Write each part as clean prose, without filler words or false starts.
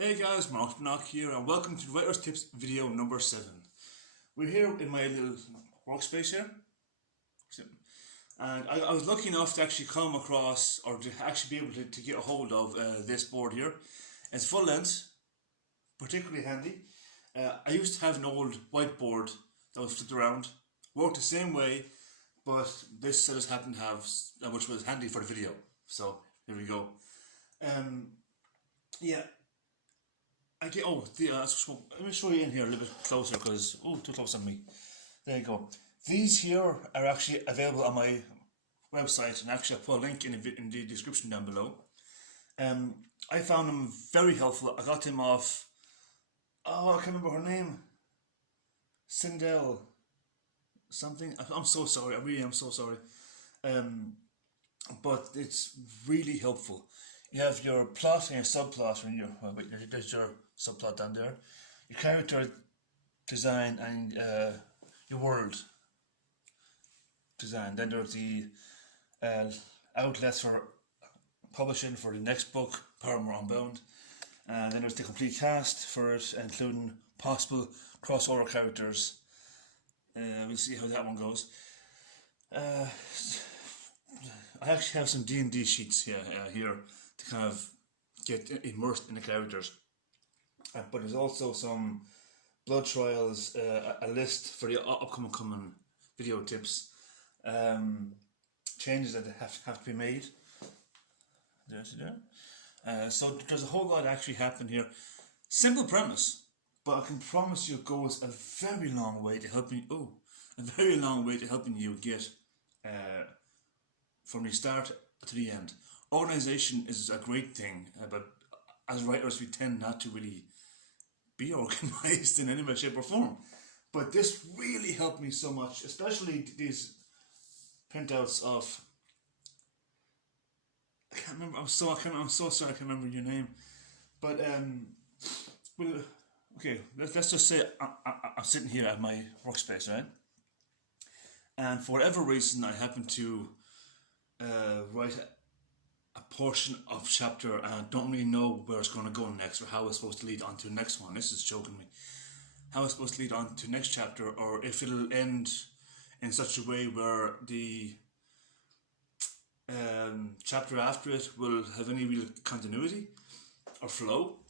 Hey guys, Mark Knock here, and welcome to Writer's Tips video number 7. We're here in my little workspace here, and I was lucky enough to actually come across, or to actually be able to get a hold of this board here. It's full length, particularly handy. I used to have an old whiteboard that was flipped around, worked the same way, but this just happened to have, which was handy for the video. So here we go. Yeah. I get let me show you in here a little bit closer because too close on me. There you go. These here are actually available on my website, and actually I put a link in the description down below. I found them very helpful. I got them off. I can't remember her name. Sindel something. I'm so sorry. I really am so sorry. But it's really helpful. You have your plot and your subplot, and there's your subplot down there, your character design, and your world design. Then there's the outlets for publishing for the next book, Paramore Unbound. Then there's the complete cast for it, including possible crossover characters. We'll see how that one goes. I actually have some D&D sheets here to kind of get immersed in the characters. But there's also some blood trials, a list for the upcoming video tips, changes that have to be made. So there's a whole lot actually happening here. Simple premise, but I can promise you it goes a very long way to helping you get from the start to the end. Organization is a great thing, but as writers we tend not to really be organized in any way, shape or form. But this really helped me so much, especially these printouts of, I can't remember, I'm so sorry I can't remember your name. But let's just say I'm sitting here at my workspace, right? And for whatever reason I happen to write a portion of chapter and don't really know where it's going to go next, or how it's supposed to lead on to the next one. This is choking me. How it's supposed to lead on to the next chapter, or if it'll end in such a way where the chapter after it will have any real continuity or flow.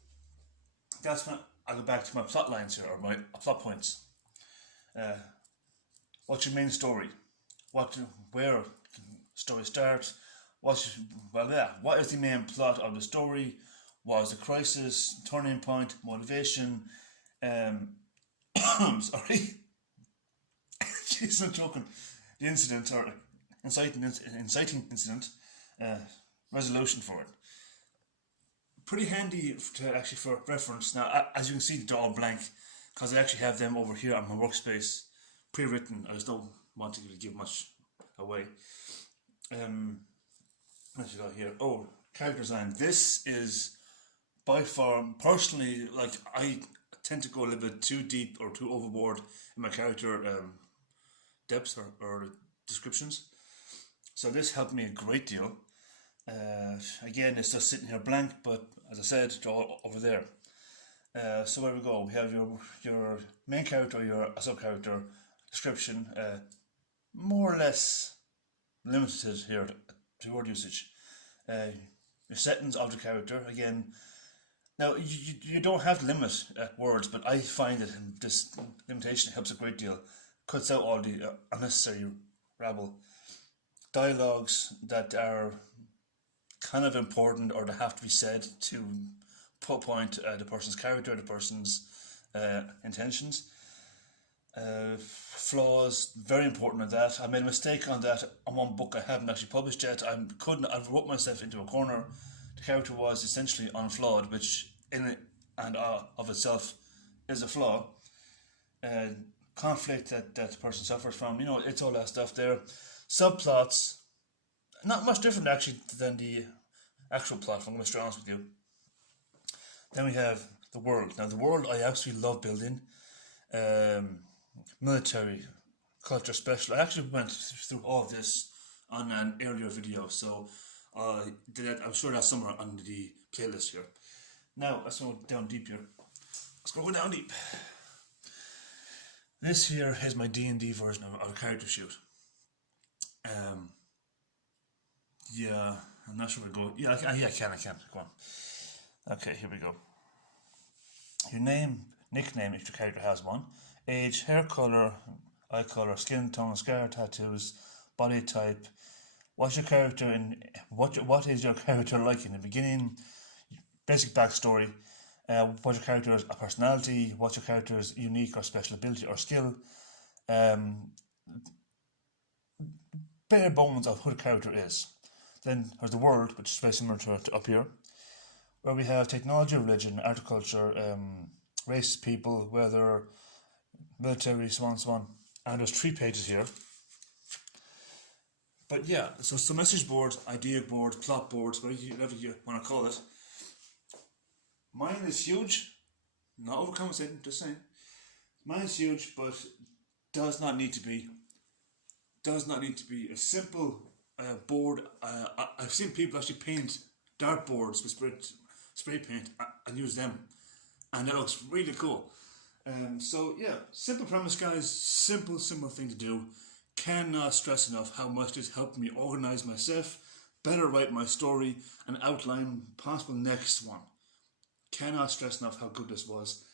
That's when I go back to my plot lines here, or my plot points. What's your main story? Where the story starts? What is the main plot of the story? What is the crisis, turning point, motivation? Sorry, jeez, I'm joking. The incident, or inciting incident, resolution for it. Pretty handy for reference. Now, as you can see, they're all blank because I actually have them over here on my workspace, pre-written. I just don't want to give much away. What you got here? Character design. This is by far, personally, like, I tend to go a little bit too deep or too overboard in my character depths or descriptions. So this helped me a great deal. Again, it's just sitting here blank, but as I said, it's all over there. So where we go, we have your main character, your sub-character description, more or less limited here to word usage. Your settings of the character, again, now you don't have to limit words, but I find that this limitation helps a great deal. Cuts out all the unnecessary rabble. Dialogues that are kind of important or that have to be said to point the person's character, the person's intentions. Flaws, very important at that. I made a mistake on that on one book I haven't actually published yet. I've wrote myself into a corner. The character was essentially unflawed, which in it and of itself is a flaw. Conflict that the person suffers from, it's all that stuff there. Subplots, not much different actually than the actual plot, if I'm going to be honest with you. Then we have the world. Now the world I absolutely love building. Military, culture, special. I actually went through all of this on an earlier video, so I'm sure that's somewhere on the playlist here. Now, let's go down deep here. Let's go down deep. This here is my D&D version of a character sheet. Yeah, I'm not sure where to go. Yeah, I can. Go on. Okay, here we go. Your name, nickname, if your character has one. Age, hair color, eye color, skin tone, scar, tattoos, body type. What's your character in? What is your character like in the beginning? Basic backstory. What your character is, a personality. What your character's unique or special ability or skill. Bare bones of who the character is. Then there's the world, which is very similar to up here, where we have technology, religion, agriculture, race, people, weather, military, so on. And there's 3 pages here. But yeah, so it's a message board, idea board, plot boards, whatever you want to call it. Mine is huge. Not overcompensating, just saying. Mine is huge, but does not need to be. Does not need to be a simple board. I've seen people actually paint dartboards with spray paint and use them, and it looks really cool. So yeah, simple premise, guys. Simple thing to do. Cannot stress enough how much this helped me organize myself, better write my story, and outline possible next one. Cannot stress enough how good this was.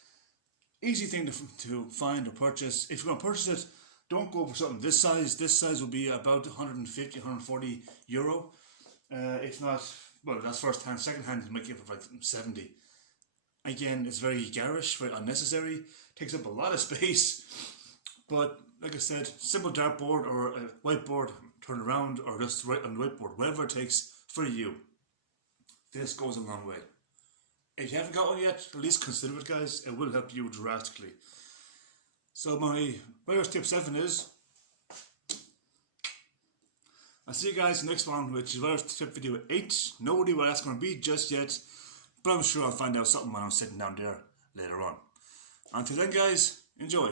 Easy thing to find or purchase. If you're going to purchase it, don't go for something this size. This size will be about 150, 140 euro. If not, well, that's first hand. Second hand, you might give it for like 70. Again, it's very garish, very unnecessary. Takes up a lot of space. But like I said, simple dartboard or a whiteboard, turn around, or just write on the whiteboard, whatever it takes for you. This goes a long way. If you haven't got one yet, at least consider it, guys. It will help you drastically. So my virus tip 7 is, I'll see you guys in the next one, which is virus tip video 8. No idea what that's going to be just yet, but I'm sure I'll find out something when I'm sitting down there later on. Until then, guys, enjoy.